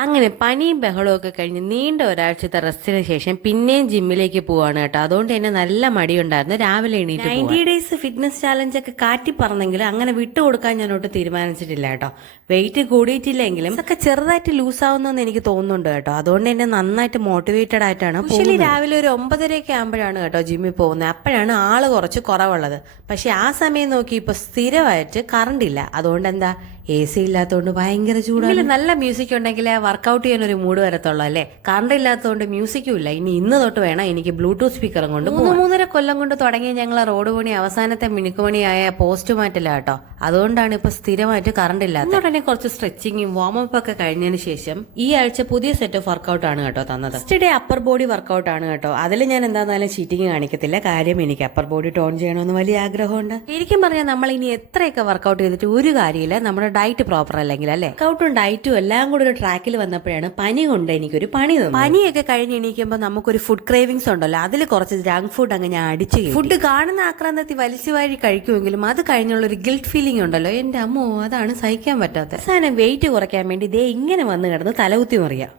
അങ്ങനെ പനിയും ബഹളവും ഒക്കെ കഴിഞ്ഞ് നീണ്ട ഒരാഴ്ചത്തെ റെസ്റ്റിന് ശേഷം പിന്നെയും ജിമ്മിലേക്ക് പോവാണ് കേട്ടോ. അതുകൊണ്ട് തന്നെ നല്ല മടിയുണ്ടായിരുന്നു രാവിലെ എണീറ്റ് 90 ഡേയ്സ് ഫിറ്റ്നസ് ചാലഞ്ച് ഒക്കെ കാറ്റി പറഞ്ഞെങ്കിലും അങ്ങനെ വിട്ടുകൊടുക്കാൻ ഞാനോട്ട് തീരുമാനിച്ചിട്ടില്ല കേട്ടോ. വെയിറ്റ് കൂടിയിട്ടില്ലെങ്കിലും ഒക്കെ ചെറുതായിട്ട് ലൂസ് ആവുന്നെന്ന് എനിക്ക് തോന്നുന്നുണ്ട് കേട്ടോ. അതുകൊണ്ട് തന്നെ നന്നായിട്ട് മോട്ടിവേറ്റഡ് ആയിട്ടാണ് ആക്ച്വലി രാവിലെ ഒരു 9:30 ആകുമ്പോഴാണ് കേട്ടോ ജിമ്മിൽ പോകുന്നത്. അപ്പോഴാണ് ആള് കുറച്ച് കുറവുള്ളത്. പക്ഷെ ആ സമയം നോക്കി ഇപ്പൊ സ്ഥിരമായിട്ട് കറണ്ട് ഇല്ല. അതുകൊണ്ട് എന്താ AC ഇല്ലാത്തതുകൊണ്ട് ഭയങ്കര ചൂടാണ്. നല്ല മ്യൂസിക് ഉണ്ടെങ്കിൽ വർക്കൗട്ട് ചെയ്യാൻ ഒരു മൂഡ് വരത്തുള്ളൂ അല്ലേ. കറണ്ട് ഇല്ലാത്തതുകൊണ്ട് മ്യൂസിക്കും ഇല്ല. ഇന്ന് തൊട്ട് വേണം എനിക്ക് ബ്ലൂടൂത്ത് സ്പീക്കറും കൊണ്ട് 3.5 കൊല്ലം കൊണ്ട് തുടങ്ങിയ ഞങ്ങളെ റോഡ് പണി അവസാനത്തെ മിനുക്കുപണിയായ പോസ്റ്റ് മാറ്റില്ല കേട്ടോ. അതുകൊണ്ടാണ് ഇപ്പൊ സ്ഥിരമായിട്ട് കറണ്ട് ഇല്ലാത്തത്. ഉടനെ കുറച്ച് സ്ട്രെച്ചിങ്ങും വാമപ്പ് ഒക്കെ കഴിഞ്ഞതിന് ശേഷം ഈ ആഴ്ച പുതിയ സെറ്റ് ഓഫ് വർക്കൗട്ട് ആണ് കേട്ടോ തന്നത്. First day upper body workout ആണ് കേട്ടോ. അതിൽ ഞാൻ എന്താന്നാലും ചീറ്റിങ് കാണിക്കത്തില്ല. കാര്യം എനിക്ക് അപ്പർ ബോഡി ടോൺ ചെയ്യണമെന്ന് വലിയ ആഗ്രഹമുണ്ട്. ശരിക്കും പറഞ്ഞാൽ നമ്മൾ ഇനി എത്രയൊക്കെ വർക്കൗട്ട് ചെയ്തിട്ട് ഒരു കാര്യമില്ല, നമ്മുടെ ഡയറ്റ് പ്രോപ്പർ അല്ലെങ്കിൽ അല്ലേ. വർക്കൗട്ടും ഡയറ്റും എല്ലാം കൂടെ ഒരു ട്രാക്കിൽ വന്നപ്പോഴാണ് പനി കൊണ്ട് എനിക്കൊരു പണി തോന്നി. പനിയൊക്കെ കഴിഞ്ഞ് എണീക്കുമ്പോൾ നമുക്കൊരു ഫുഡ് ക്രേവിങ്സ് ഉണ്ടല്ലോ. അതിൽ കുറച്ച് ജങ്ക് ഫുഡ് അങ്ങ് ഞാൻ അടിച്ചു. ഫുഡ് കാണുന്ന ആക്രാന്തത്തിൽ വലിച്ചു വാരി കഴിക്കുമെങ്കിലും അത് കഴിഞ്ഞുള്ള ഒരു ഗിൽറ്റ് ഫീലിംഗ് ഉണ്ടല്ലോ, എന്റെ അമ്മോ, അതാണ് സഹിക്കാൻ പറ്റാത്തത്. അവസാനം വെയിറ്റ് കുറയ്ക്കാൻ വേണ്ടി ദേ ഇങ്ങനെ വന്ന് കിടന്ന് തലകുത്തി മറിയാം.